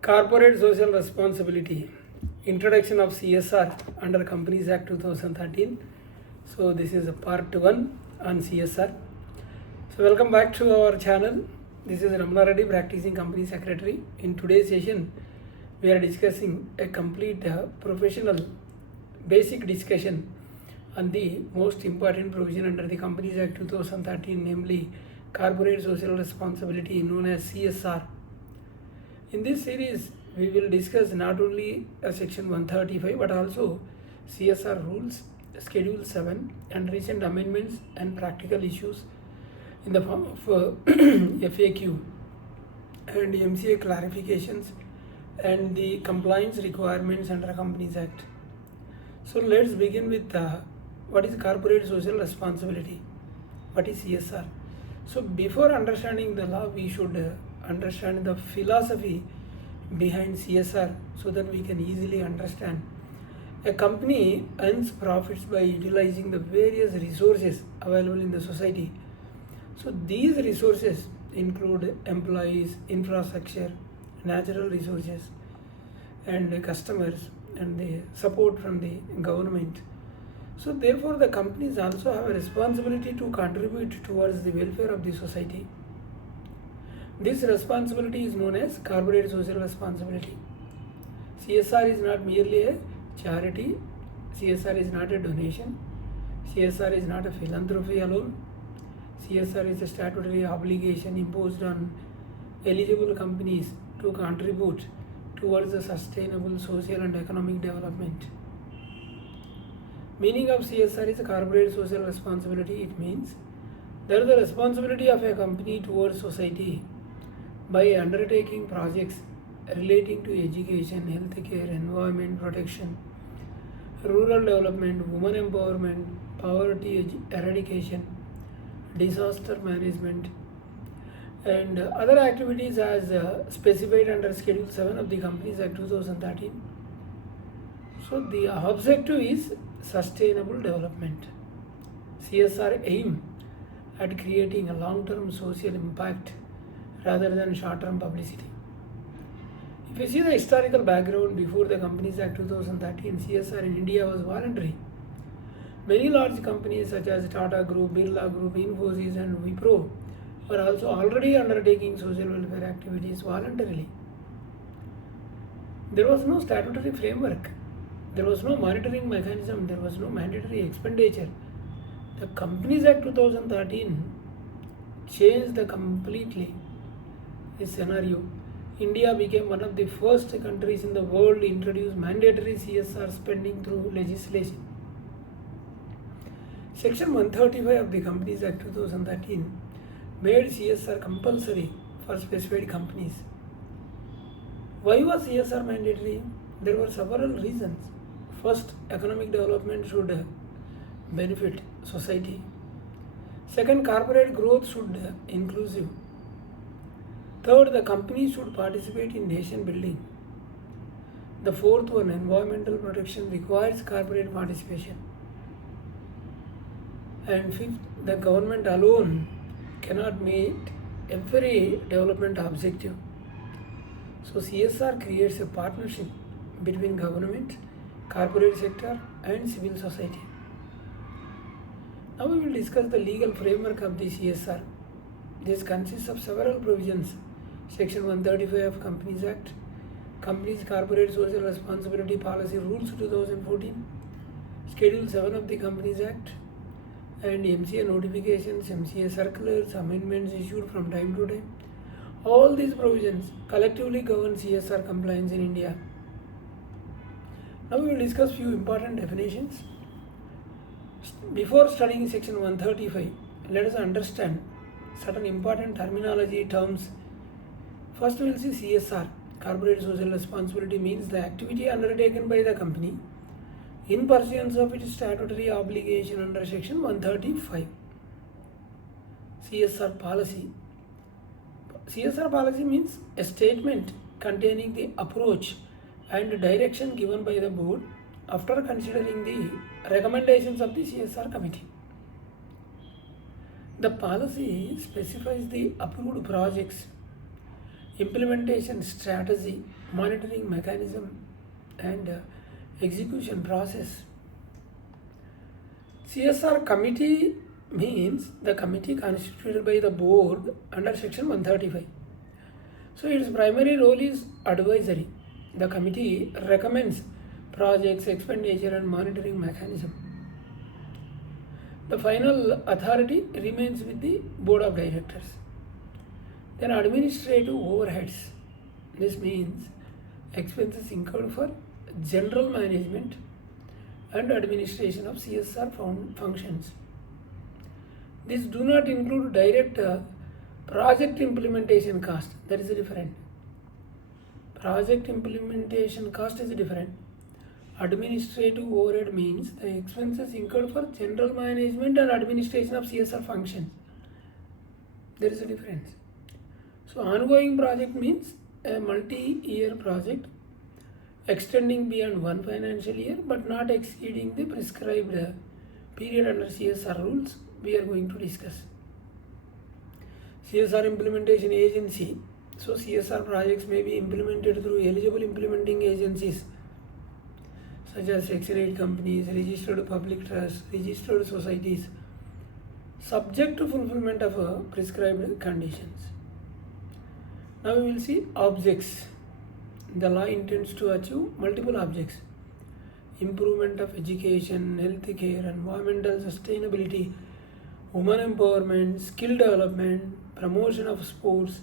Corporate Social Responsibility, Introduction of CSR under Companies Act 2013. So this is a part 1 on CSR. So welcome back to our channel. This is Ramana Reddy, practicing company secretary. In today's session, we are discussing a complete professional basic discussion on the most important provision under the Companies Act 2013, namely Corporate Social Responsibility, known as CSR. In this series, we will discuss not only section 135 but also CSR Rules, Schedule 7 and recent amendments and practical issues in the form of FAQ and MCA clarifications and the compliance requirements under Companies Act. So let's begin with what is Corporate Social Responsibility, what is CSR. So before understanding the law, we should understand the philosophy behind CSR so that we can easily understand. A company earns profits by utilizing the various resources available in the society. So these resources include employees, infrastructure, natural resources, and customers, and the support from the government. So therefore the companies also have a responsibility to contribute towards the welfare of the society. This responsibility is known as Corporate Social Responsibility. CSR is not merely a charity, CSR is not a donation, CSR is not a philanthropy alone. CSR is a statutory obligation imposed on eligible companies to contribute towards the sustainable social and economic development. Meaning of CSR is a Corporate Social Responsibility. It means there is the responsibility of a company towards society by undertaking projects relating to education, healthcare, environment protection, rural development, women empowerment, poverty eradication, disaster management, and other activities as specified under Schedule 7 of the Companies Act 2013. So the objective is sustainable development. CSR aim at creating a long-term social impact rather than short-term publicity. If you see the historical background, before the Companies Act 2013, CSR in India was voluntary. Many large companies such as Tata Group, Birla Group, Infosys and Wipro were also already undertaking social welfare activities voluntarily. There was no statutory framework. There was no monitoring mechanism. There was no mandatory expenditure. The Companies Act 2013 changed completely this scenario. India became one of the first countries in the world to introduce mandatory CSR spending through legislation. Section 135 of the Companies Act 2013 made CSR compulsory for specified companies. Why was CSR mandatory? There were several reasons. First, economic development should benefit society. Second, corporate growth should be inclusive. Third, the company should participate in nation building. The fourth one, environmental protection requires corporate participation. And fifth, the government alone cannot meet every development objective. So CSR creates a partnership between government, corporate sector and civil society. Now we will discuss the legal framework of the CSR. This consists of several provisions. Section 135 of Companies Act, Companies Corporate Social Responsibility Policy Rules 2014, Schedule 7 of the Companies Act, and MCA notifications, MCA circulars, amendments issued from time to time. All these provisions collectively govern CSR compliance in India. Now we will discuss few important definitions. Before studying section 135, let us understand certain important terminology terms. First we will see CSR, Corporate Social Responsibility, means the activity undertaken by the company in pursuance of its statutory obligation under section 135. CSR Policy. CSR Policy means a statement containing the approach and direction given by the board after considering the recommendations of the CSR Committee. The policy specifies the approved projects implementation strategy, monitoring mechanism, and execution process. CSR committee means the committee constituted by the board under section 135. So its primary role is advisory. The committee recommends projects, expenditure and monitoring mechanism. The final authority remains with the board of directors. Then administrative overheads. This means expenses incurred for general management and administration of CSR functions. These do not include direct project implementation cost. That is different. Project implementation cost is different. Administrative overhead means the expenses incurred for general management and administration of CSR functions. There is a difference. So ongoing project means a multi-year project extending beyond one financial year but not exceeding the prescribed period under CSR rules we are going to discuss. CSR implementation agency. So CSR projects may be implemented through eligible implementing agencies such as Section 8 companies, registered public trusts, registered societies, subject to fulfillment of prescribed conditions. Now we will see objects. The law intends to achieve multiple objects: improvement of education, health care, environmental sustainability, women empowerment, skill development, promotion of sports,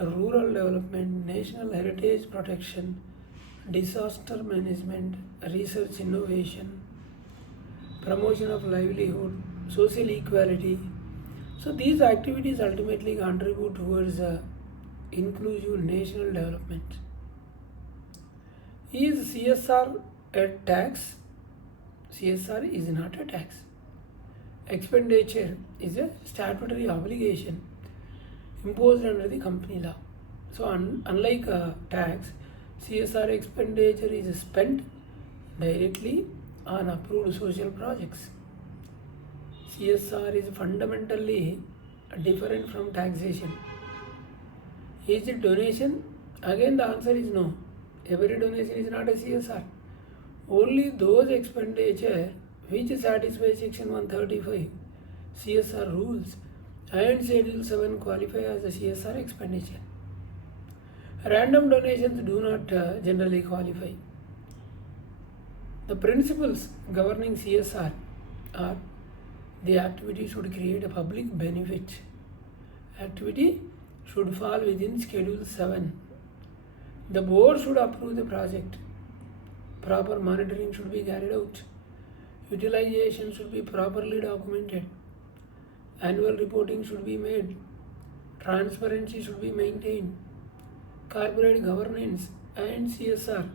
rural development, national heritage protection, disaster management, research innovation, promotion of livelihood, social equality. So these activities ultimately contribute towards inclusive national development. Is CSR a tax? CSR is not a tax. Expenditure is a statutory obligation imposed under the company law. So unlike a tax, CSR expenditure is spent directly on approved social projects. CSR is fundamentally different from taxation. Is it donation? Again, the answer is no. Every donation is not a CSR. Only those expenditure which satisfy section 135 CSR rules and schedule 7 qualify as a CSR expenditure. Random donations do not generally qualify. The principles governing CSR are: the activity should create a public benefit. Activity should fall within schedule 7. The board should approve the project. Proper monitoring should be carried out. Utilization should be properly documented. Annual reporting should be made. Transparency should be maintained. Corporate governance and CSR.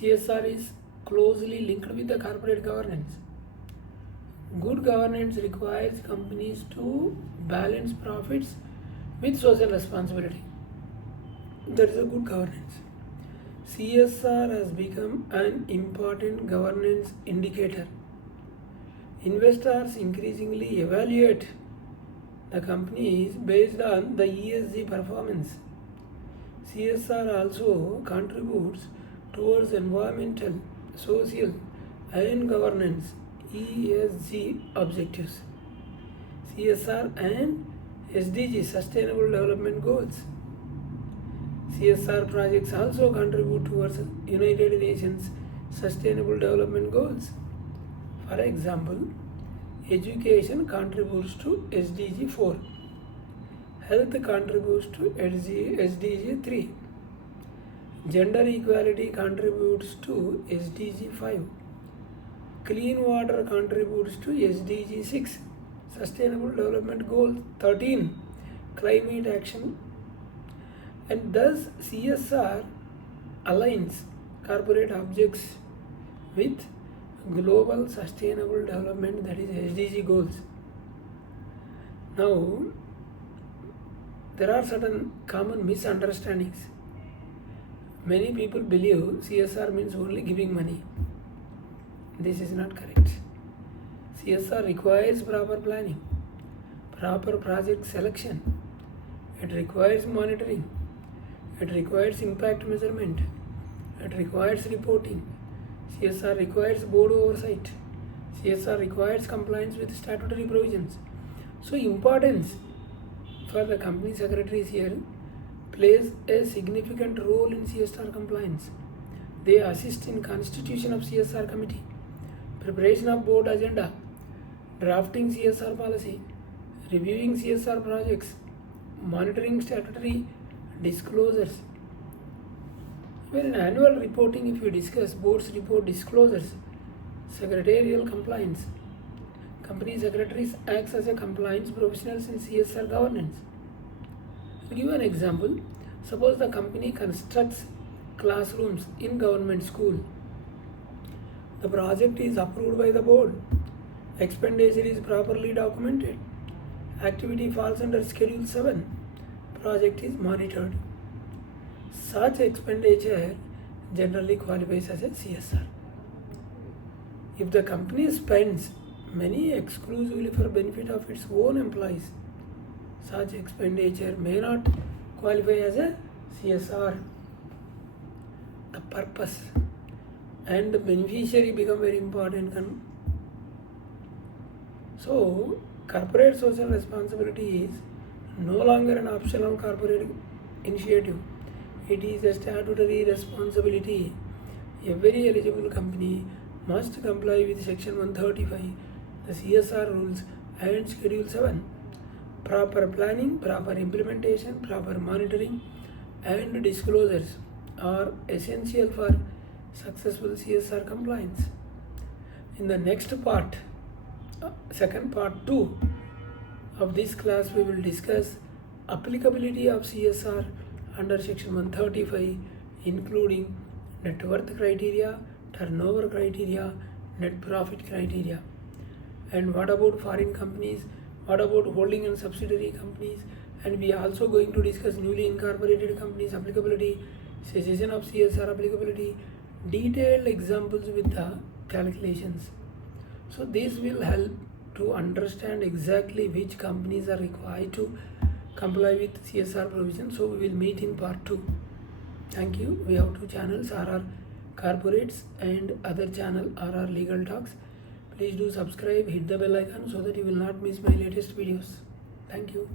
CSR is closely linked with the corporate governance. Good governance requires companies to balance profits with social responsibility. That is a good governance. CSR has become an important governance indicator. Investors increasingly evaluate the companies based on the ESG performance. CSR also contributes towards environmental, social, and governance (ESG) objectives. CSR and SDG Sustainable Development Goals. CSR projects also contribute towards United Nations Sustainable Development Goals. For example, education contributes to SDG 4. Health contributes to SDG 3. Gender equality contributes to SDG 5. Clean water contributes to SDG 6. Sustainable Development Goal 13. Climate action. And thus CSR aligns corporate objects with global sustainable development, that is SDG goals. Now, there are certain common misunderstandings. Many people believe CSR means only giving money. This is not correct. CSR requires proper planning, proper project selection, it requires monitoring, it requires impact measurement, it requires reporting. CSR requires board oversight. CSR requires compliance with statutory provisions. So importance for the company secretaries here plays a significant role in CSR compliance. They assist in constitution of CSR committee, preparation of board agenda, drafting CSR policy, reviewing CSR projects, monitoring statutory disclosures. Even in annual reporting, if you discuss board's report disclosures, secretarial compliance, company secretaries acts as a compliance professionals in CSR governance. I'll give an example. Suppose the company constructs classrooms in government school. The project is approved by the board. Expenditure is properly documented. Activity falls under Schedule 7. Project is monitored. Such expenditure generally qualifies as a CSR. If the company spends money exclusively for benefit of its own employees, such expenditure may not qualify as a CSR. The purpose and the beneficiary become very important. So, corporate social responsibility is no longer an optional corporate initiative. It is a statutory responsibility. Every eligible company must comply with Section 135, the CSR Rules and Schedule 7. Proper planning, proper implementation, proper monitoring and disclosures are essential for successful CSR compliance. In the next part, part 2 of this class, we will discuss applicability of CSR under Section 135, including net worth criteria, turnover criteria, net profit criteria. And what about foreign companies? What about holding and subsidiary companies? And we are also going to discuss newly incorporated companies applicability, cessation of CSR applicability, detailed examples with the calculations. So this will help to understand exactly which companies are required to comply with CSR provisions. So we will meet in part 2. Thank you. We have 2 channels, RR Corporates and other channel RR Legal Talks. Please do subscribe, hit the bell icon so that you will not miss my latest videos. Thank you.